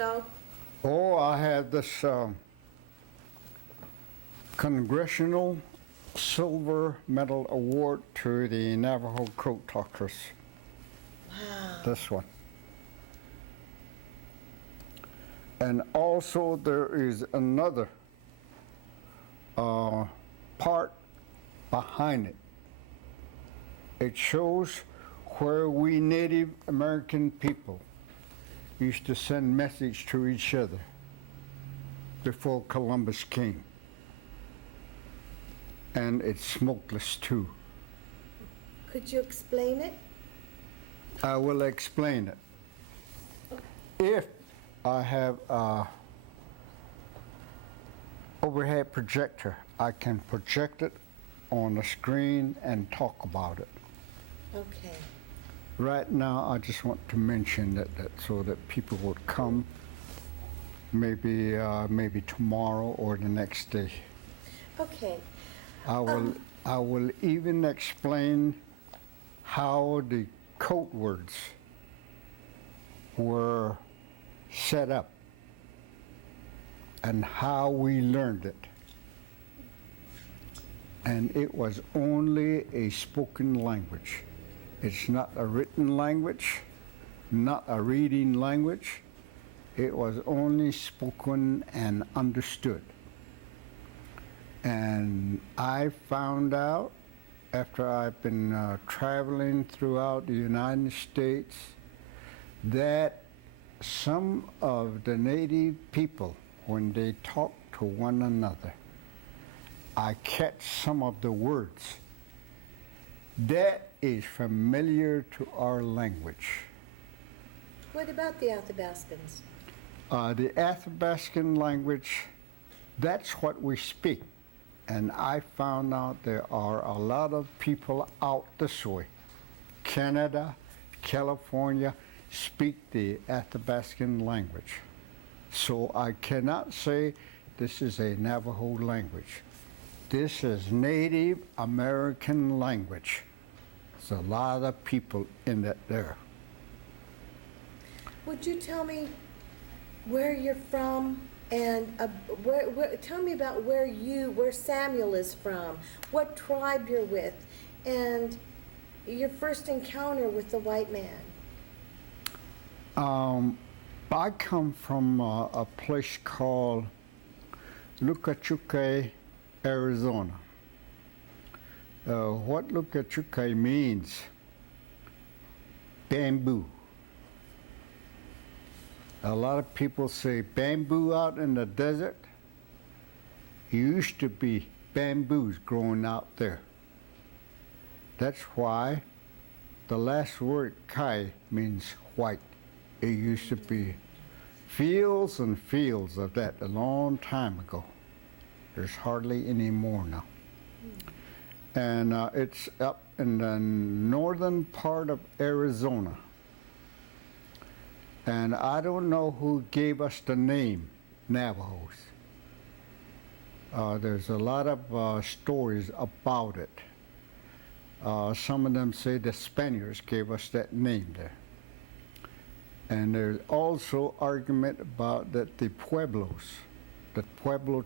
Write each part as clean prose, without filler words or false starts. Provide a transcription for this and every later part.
Stowe? Oh, I had this Congressional Silver Medal Award to the Navajo Coat Talkers. Wow. This one. And also there is another part behind it. It shows where we Native American people used to send message to each other before Columbus came. And it's smokeless too. Could you explain it? I will explain it. If I have a overhead projector, I can project it on the screen and talk about it. Okay. Right now, I just want to mention that so that people would come maybe tomorrow or the next day. Okay. I will even explain how the code words were set up and how we learned it. And it was only a spoken language. It's not a written language, not a reading language. It was only spoken and understood. And I found out after I've been traveling throughout the United States that some of the Native people, when they talk to one another, I catch some of the words that is familiar to our language. What about the Athabascans? The Athabascan language, that's what we speak. And I found out there are a lot of people out this way, Canada, California, speak the Athabascan language. So I cannot say this is a Navajo language. This is Native American language. There's a lot of people in that there. Would you tell me where you're from and tell me about where Samuel is from, what tribe you're with, and your first encounter with the white man? I come from a place called Lukachukai, Arizona. What Lukachukai means, bamboo. A lot of people say bamboo out in the desert. It used to be bamboos growing out there. That's why the last word kai means white. It used to be fields and fields of that a long time ago. There's hardly any more now. And it's up in the northern part of Arizona. And I don't know who gave us the name Navajos. There's a lot of stories about it. Some of them say the Spaniards gave us that name there. And there's also argument about that the Pueblo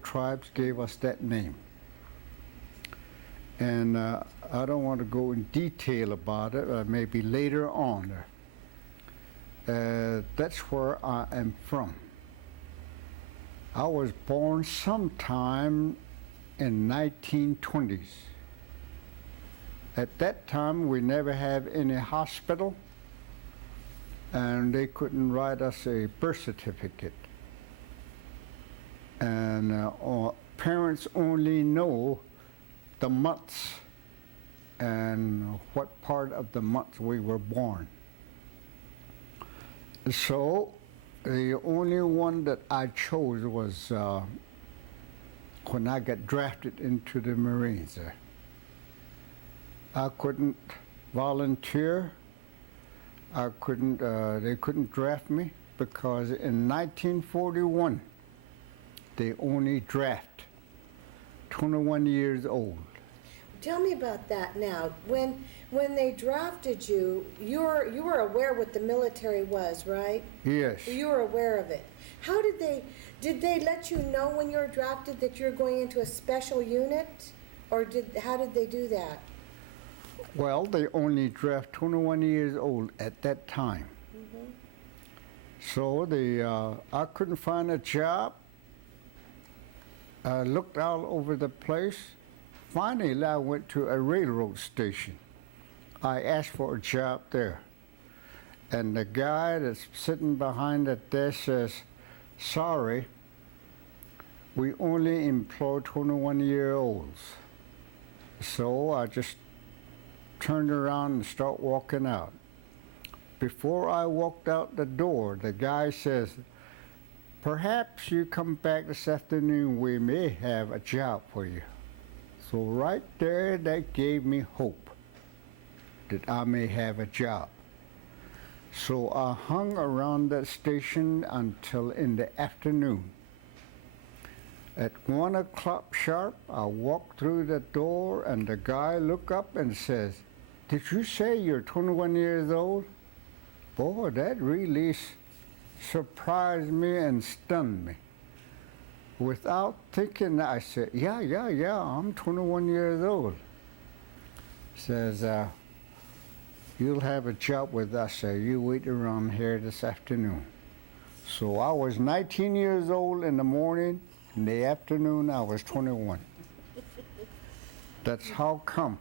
tribes gave us that name. And I don't want to go in detail about it, maybe later on. That's where I am from. I was born sometime in 1920s. At that time, we never had any hospital, and they couldn't write us a birth certificate. And parents only know the months and what part of the month we were born. So the only one that I chose was when I got drafted into the Marines there. I couldn't volunteer. They couldn't draft me because in 1941 they only draft 21 years old. Tell me about that now. When when they drafted you, you were aware what the military was, right? Yes. You were aware of it. How did they let you know when you were drafted that you're going into a special unit? Or how did they do that? Well, they only draft 21 years old at that time. So I couldn't find a job. I looked all over the place. Finally, I went to a railroad station. I asked for a job there. And the guy that's sitting behind the desk says, "Sorry, we only employ 21-year-olds." So I just turned around and started walking out. Before I walked out the door, the guy says, "Perhaps you come back this afternoon, we may have a job for you." So right there, that gave me hope that I may have a job. So I hung around that station until in the afternoon. At 1 o'clock sharp, I walked through the door and the guy looked up and says, "Did you say you're 21 years old?" Boy, that really surprised me and stunned me. Without thinking, I said, yeah, I'm 21 years old. Says, "You'll have a job with us, you wait around here this afternoon." So I was 19 years old in the morning. In the afternoon, I was 21. That's how come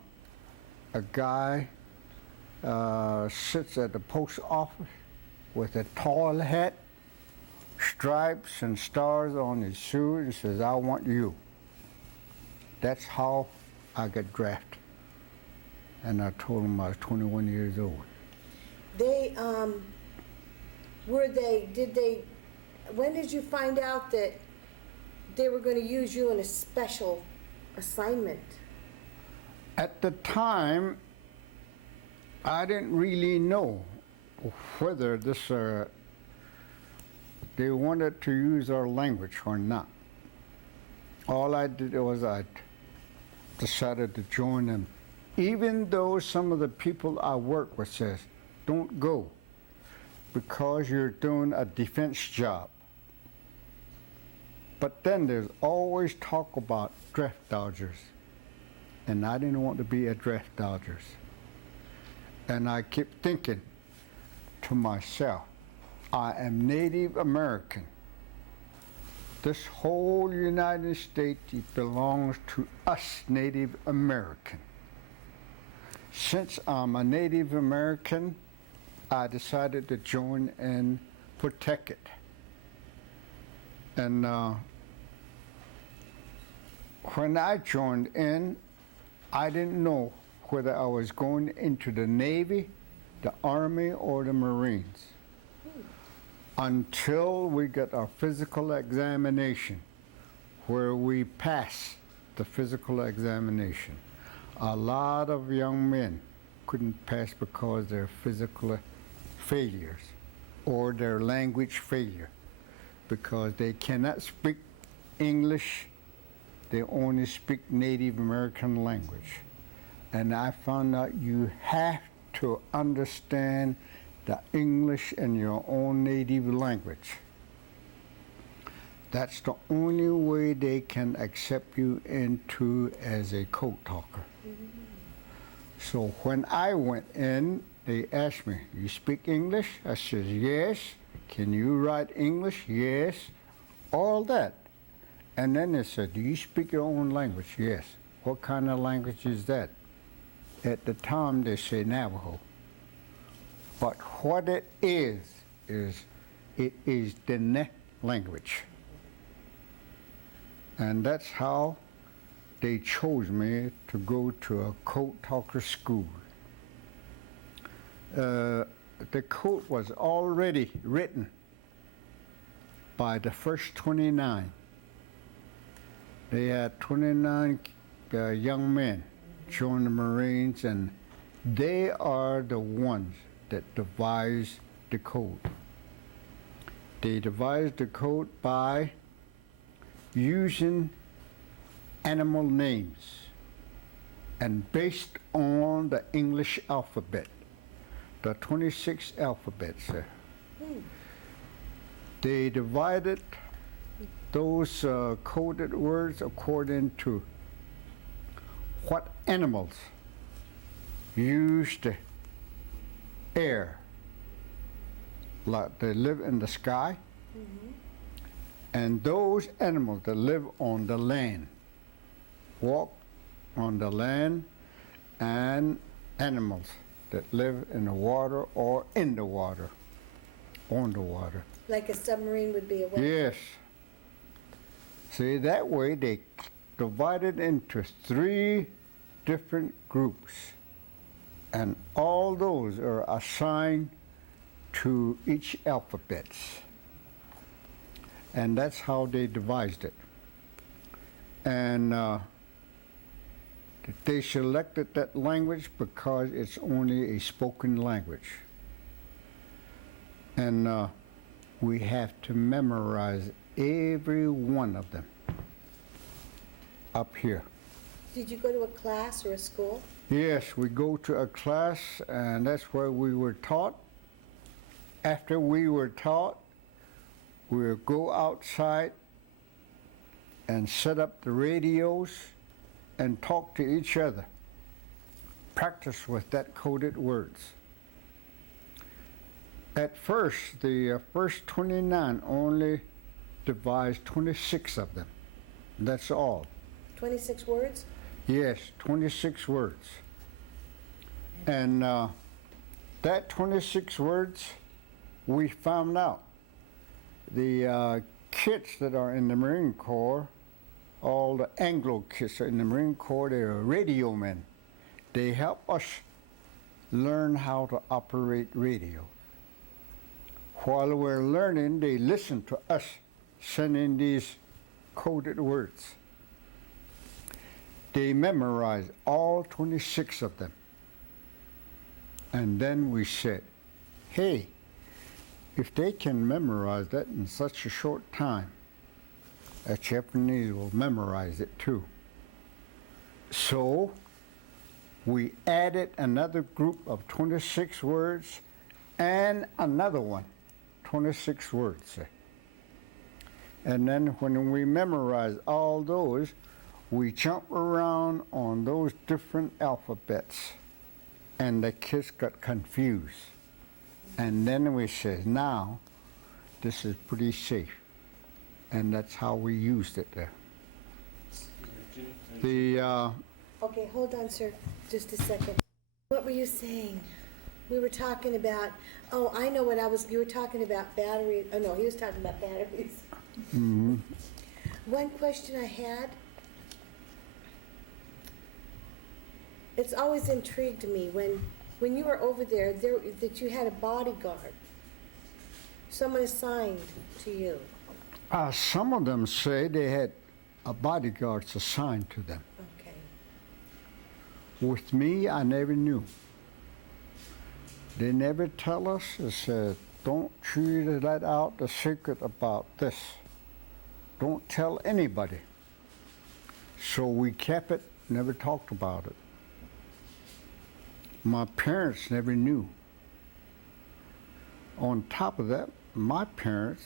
a guy sits at the post office with a tall hat, stripes and stars on his suit, and says, "I want you." That's how I got drafted. And I told him I was 21 years old. When did you find out that they were going to use you in a special assignment? At the time, I didn't really know whether they wanted to use our language or not. All I did was I decided to join them. Even though some of the people I work with says, "Don't go because you're doing a defense job." But then there's always talk about draft dodgers. And I didn't want to be a draft dodger. And I kept thinking to myself, I am Native American. This whole United States belongs to us Native American. Since I'm a Native American, I decided to join and protect it. And when I joined in, I didn't know whether I was going into the Navy, the Army, or the Marines until we got our physical examination, where we passed the physical examination. A lot of young men couldn't pass because of their physical failures or their language failure, because they cannot speak English, they only speak Native American language. And I found out you have to understand the English in your own native language. That's the only way they can accept you into as a code talker. So when I went in, they asked me, "You speak English?" I said, "Yes." "Can you write English?" "Yes." All that. And then they said, "Do you speak your own language?" "Yes." "What kind of language is that?" At the time, they say Navajo. But what it is it is the Ne language. And that's how they chose me to go to a code talker school. The code was already written by the first 29. They had 29 young men join the Marines, and they are the ones that devised the code. They devised the code by using animal names, and based on the English alphabet, the 26 alphabets. They divided those coded words according to what animals use the air, like they live in the sky, and those animals that live on the land, walk on the land, and animals that live in the water or in the water, on the water. Like a submarine would be a what? Yes. See, that way they divided into 3 different groups, and all those are assigned to each alphabet. And that's how they devised it. And they selected that language because it's only a spoken language. And we have to memorize every one of them up here. Did you go to a class or a school? Yes, we go to a class, and that's where we were taught. After we were taught, we would go outside and set up the radios and talk to each other. Practice with that coded words. At first, the first 29 only devised 26 of them. That's all. 26 words? Yes, 26 words. And that 26 words, we found out the kids that are in the Marine Corps, all the Anglo kids in the Marine Corps, they're radio men. They help us learn how to operate radio. While we're learning, they listen to us sending these coded words. They memorize all 26 of them. And then we said, hey, if they can memorize that in such a short time, a Japanese will memorize it too. So we added another group of 26 words and another one, 26 words. And then when we memorize all those, we jump around on those different alphabets, and the kids got confused. And then we said, now, this is pretty safe. And that's how we used it there. Okay, hold on, sir, just a second. What were you saying? We were talking about, oh, I know what you were talking about batteries. Oh, no, he was talking about batteries. Mm-hmm. One question I had, it's always intrigued me when you were over there, that you had a bodyguard, someone assigned to you. Some of them say they had a bodyguard assigned to them. Okay. With me, I never knew. They never tell us. They said, don't you let out the secret about this. Don't tell anybody. So we kept it, never talked about it. My parents never knew. On top of that, my parents,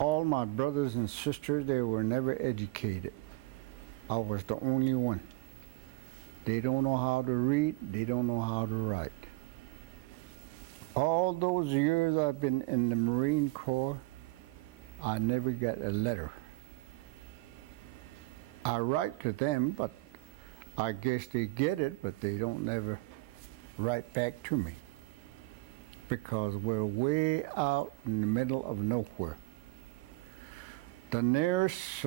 all my brothers and sisters, they were never educated. I was the only one. They don't know how to read, they don't know how to write. All those years I've been in the Marine Corps, I never got a letter. I write to them, but I guess they get it, but they don't never write back to me, because we're way out in the middle of nowhere. The nearest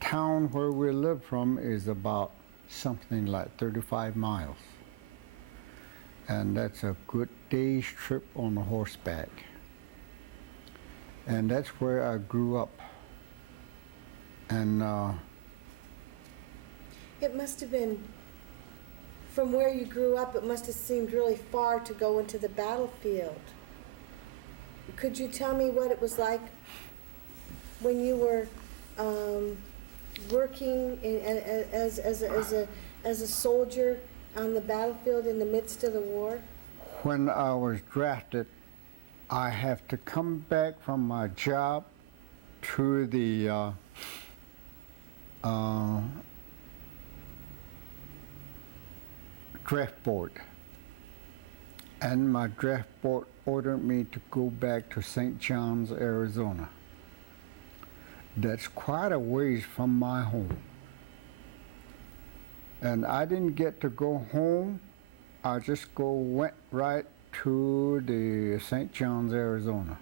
town where we live from is about something like 35 miles. And that's a good day's trip on a horseback. And that's where I grew up. And It must have been, from where you grew up, it must have seemed really far to go into the battlefield. Could you tell me what it was like when you were working as as a soldier on the battlefield in the midst of the war? When I was drafted, I have to come back from my job to the draft board. And my draft board ordered me to go back to St. John's, Arizona. That's quite a ways from my home. And I didn't get to go home. I just went right to the St. John's, Arizona.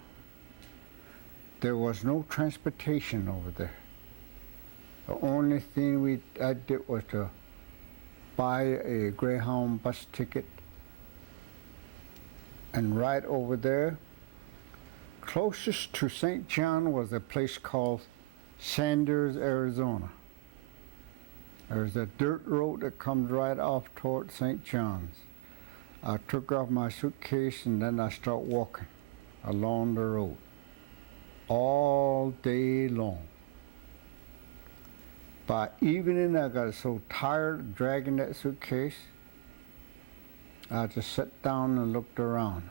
There was no transportation over there. The only thing I did was to buy a Greyhound bus ticket and ride over there. Closest to St. John was a place called Sanders, Arizona. There's a dirt road that comes right off toward St. John's. I took off my suitcase and then I start walking along the road all day long. By evening, I got so tired of dragging that suitcase, I just sat down and looked around.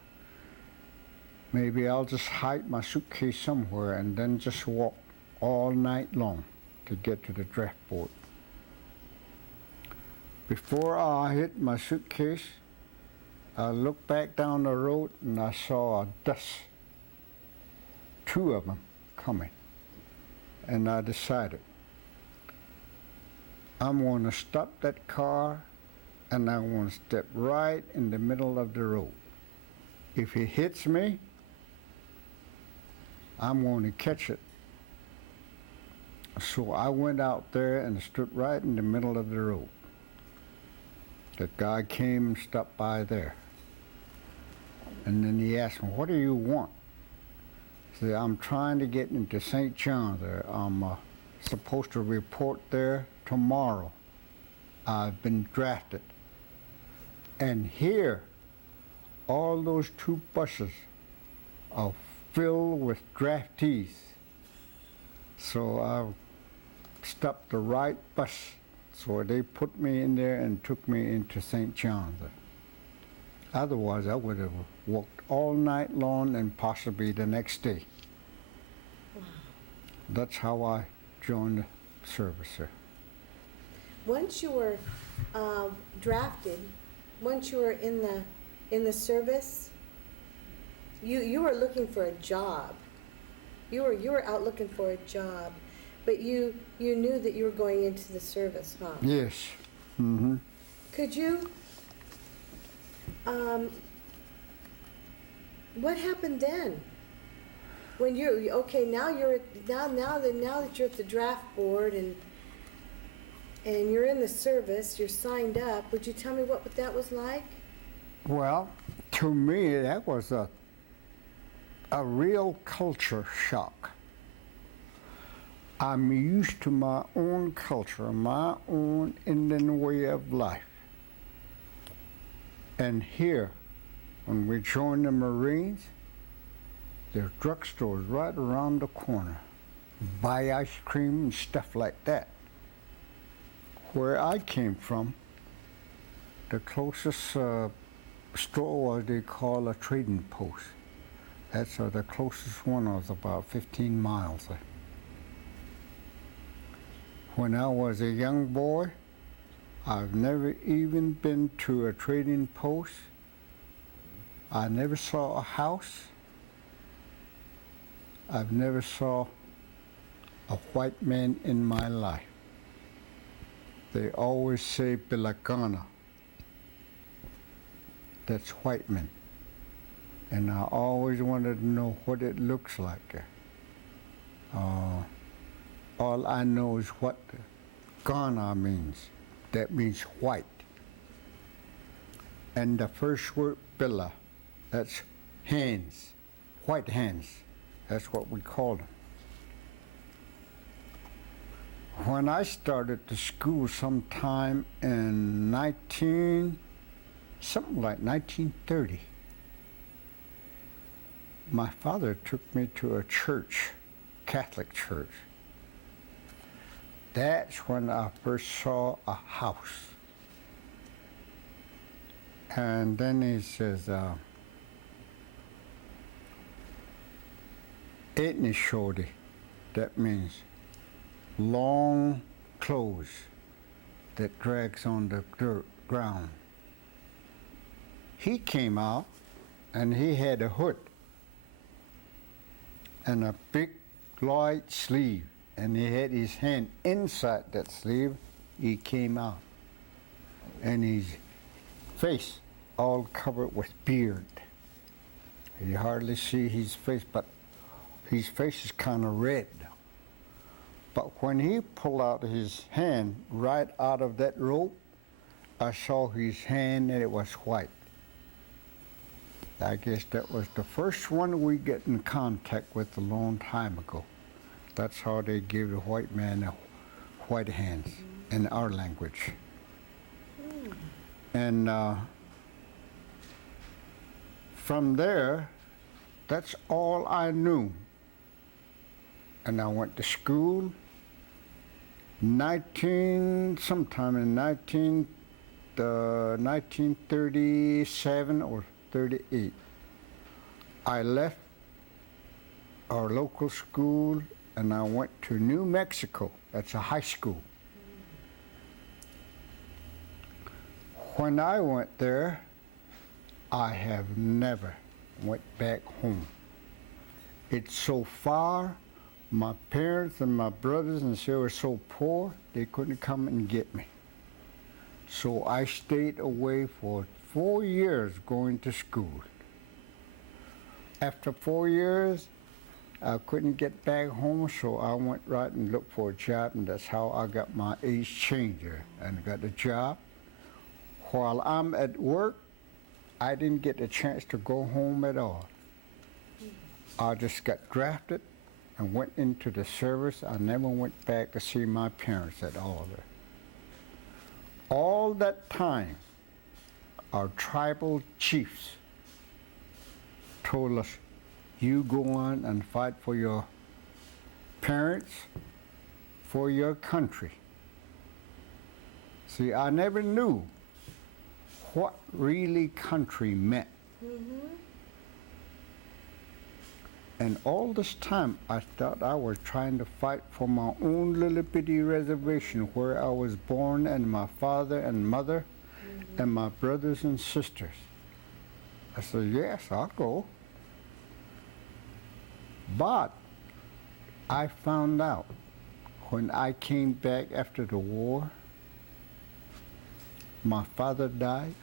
Maybe I'll just hide my suitcase somewhere and then just walk all night long to get to the draft board. Before I hit my suitcase, I looked back down the road and I saw a dust, two of them coming. And I decided, I'm going to stop that car and I'm going to step right in the middle of the road. If he hits me, I'm going to catch it. So I went out there and stood right in the middle of the road. The guy came and stopped by there. And then he asked me, what do you want? I said, I'm trying to get into St. John's. I'm supposed to report there tomorrow. I've been drafted. And here, all those two buses are filled with draftees. So I stopped the right bus. So they put me in there and took me into St. John's. Otherwise, I would have walked all night long and possibly the next day. Wow. That's how I joined the service there. Once you were drafted, once you were in the service, you were looking for a job. You were out looking for a job, but you knew that you were going into the service, huh? Yes. Mm-hmm. Could you? What happened then? When you okay now now that you're at the draft board and you're in the service, you're signed up. Would you tell me what that was like? Well, to me, that was a real culture shock. I'm used to my own culture, my own Indian way of life. And here, when we joined the Marines, there are drugstores right around the corner. Buy ice cream and stuff like that. Where I came from, the closest store was they call a trading post. That's the closest one was about 15 miles. When I was a young boy, I've never even been to a trading post. I never saw a house. I've never saw a white man in my life. They always say Bilagana. That's white men. And I always wanted to know what it looks like. All I know is what Ghana means. That means white. And the first word, Bila, that's hands, white hands. That's what we call them. When I started the school sometime in something like 1930, my father took me to a church, Catholic church. That's when I first saw a house. And then he says, "Etni shorty," that means long clothes that drags on the dirt ground. He came out and he had a hood and a big light sleeve, and he had his hand inside that sleeve. He came out and his face all covered with beard. You hardly see his face, but his face is kind of red. But when he pulled out his hand right out of that rope, I saw his hand and it was white. I guess that was the first one we get in contact with a long time ago. That's how they give the white man the white hands in our language. And from there, that's all I knew. And I went to school. Sometime in 1937 or 38, I left our local school and I went to New Mexico. That's a high school. When I went there, I have never went back home. It's so far. My parents and my brothers and sisters were so poor, they couldn't come and get me. So I stayed away for 4 years going to school. After 4 years, I couldn't get back home, so I went right and looked for a job, and that's how I got my age changer and got a job. While I'm at work, I didn't get a chance to go home at all. I just got drafted and went into the service. I never went back to see my parents at all. All that time, our tribal chiefs told us, you go on and fight for your parents, for your country. See, I never knew what really country meant. And all this time, I thought I was trying to fight for my own little bitty reservation where I was born, and my father and mother and my brothers and sisters. I said, yes, I'll go. But I found out when I came back after the war, my father died,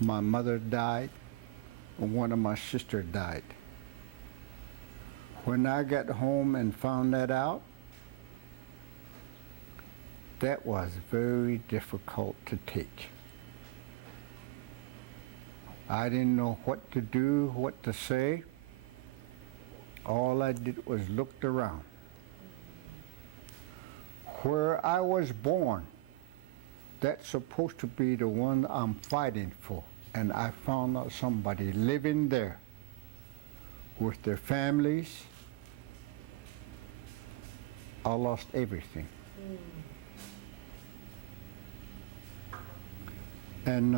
my mother died, and one of my sisters died. When I got home and found that out, that was very difficult to take. I didn't know what to do, what to say. All I did was looked around. Where I was born, that's supposed to be the one I'm fighting for. And I found out somebody living there with their families. I lost everything. And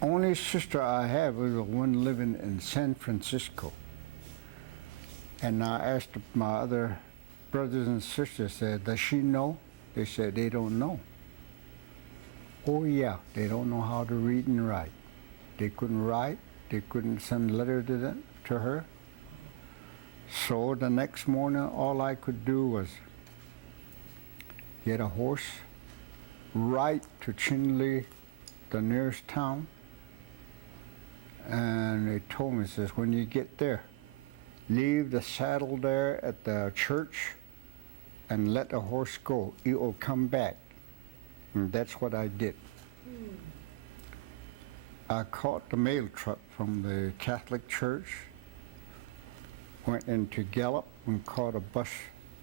only sister I have is the one living in San Francisco. And I asked my other brothers and sisters, said, does she know? They said they don't know. Oh yeah, they don't know how to read and write. They couldn't write, they couldn't send a letter to her. So the next morning, all I could do was get a horse, ride to Chinle, the nearest town, and they told me, says, when you get there, leave the saddle there at the church and let the horse go. It will come back. And that's what I did. I caught the mail truck from the Catholic Church, went into Gallup and caught a bus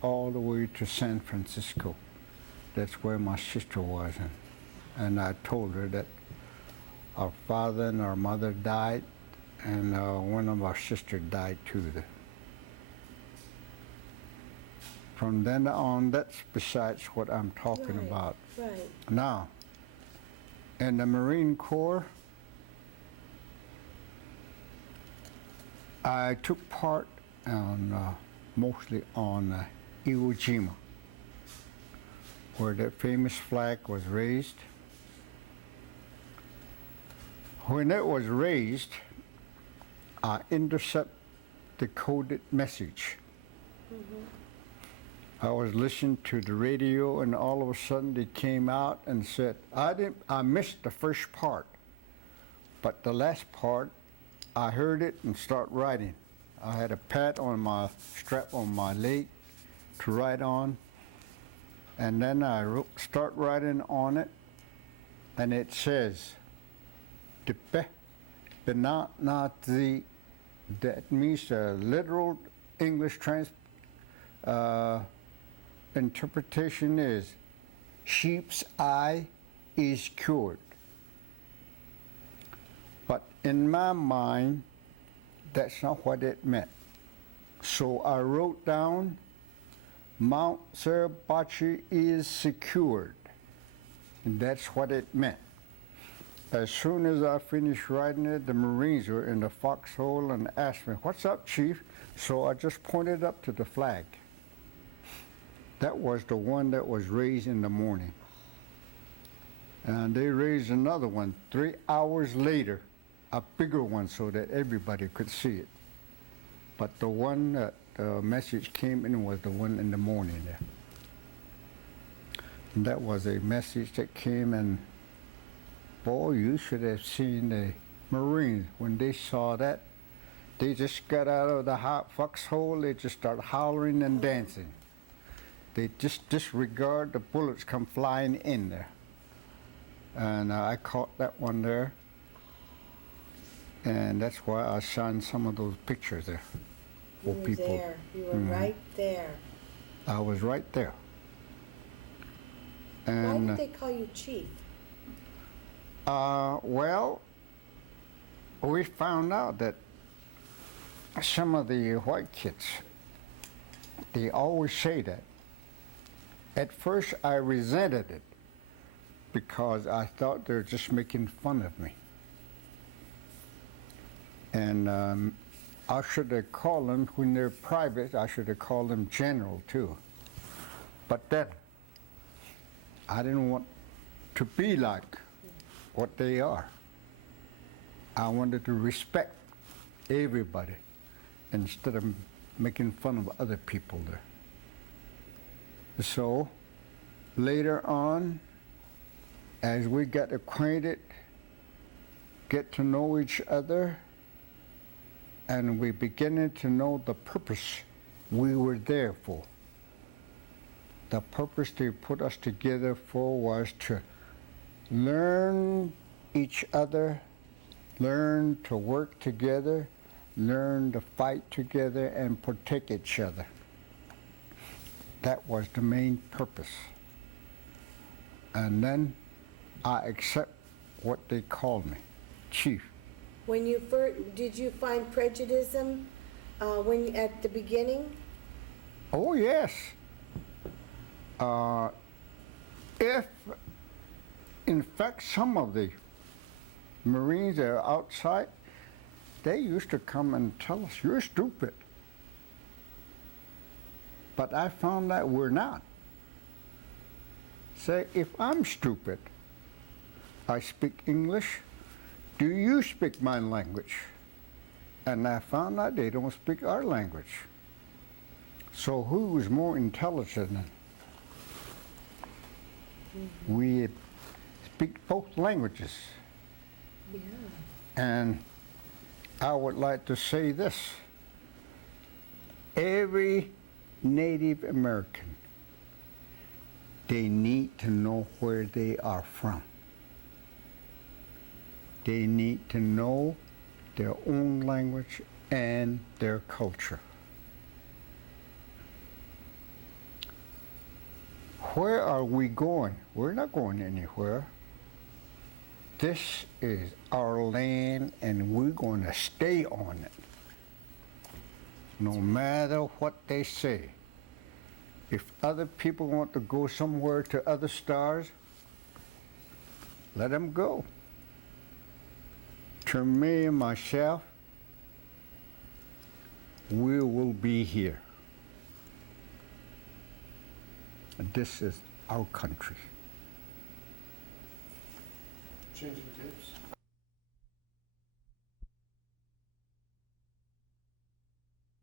all the way to San Francisco. That's where my sister was. And I told her that our father and our mother died, and one of our sisters died too. From then on, that's besides what I'm talking Right, about. right. Now, in the Marine Corps, I took part on mostly on Iwo Jima, where that famous flag was raised. When it was raised, I intercept the coded message. I was listening to the radio, and all of a sudden they came out and said, I missed the first part, but the last part, I heard it and start writing. I had a pad on my strap on my leg to write on, and then I start writing on it, and it says, "Tepe benatnazi." That means the literal English interpretation is, sheep's eye is cured. But in my mind, that's not what it meant. So I wrote down, Mount Suribachi is secured. And that's what it meant. As soon as I finished writing it, the Marines were in the foxhole and asked me, "What's up, Chief?" So I just pointed up to the flag. That was the one that was raised in the morning. And they raised another one 3 hours later, a bigger one so that everybody could see it. But the one that the message came in was the one in the morning there. And that was a message that came, and boy, you should have seen the Marines when they saw that. They just got out of the foxhole, they just started hollering and dancing. They just disregard the bullets come flying in there. And I caught that one there. And that's why I signed some of those pictures there You for were people. there. You were right there. I was right there. Why And did they call you Chief? well, we found out that some of the white kids, they always say that. At first, I resented it because I thought they were just making fun of me. And I should have called them, when they're private, I should have called them General too. But then, I didn't want to be like what they are. I wanted to respect everybody instead of making fun of other people there. So later on, as we got acquainted, get to know each other, and we beginning to know the purpose we were there for. The purpose they put us together for was to learn each other, learn to work together, learn to fight together, and protect each other. That was the main purpose. And then I accept what they called me, Chief. When you first, did you find prejudice when at the beginning? Oh yes. If, in fact, some of the Marines that are outside, they used to come and tell us, "You're stupid." But I found that we're not. Say, if I'm stupid, I speak English, do you speak my language? And I found out they don't speak our language. So who is more intelligent? We speak both languages. Yeah. And I would like to say this. Every Native American, they need to know where they are from. They need to know their own language and their culture. Where are we going? We're not going anywhere. This is our land, and we're going to stay on it. No matter what they say. If other people want to go somewhere to other stars, let them go. To me and myself, we will be here. This is our country. Changing tapes.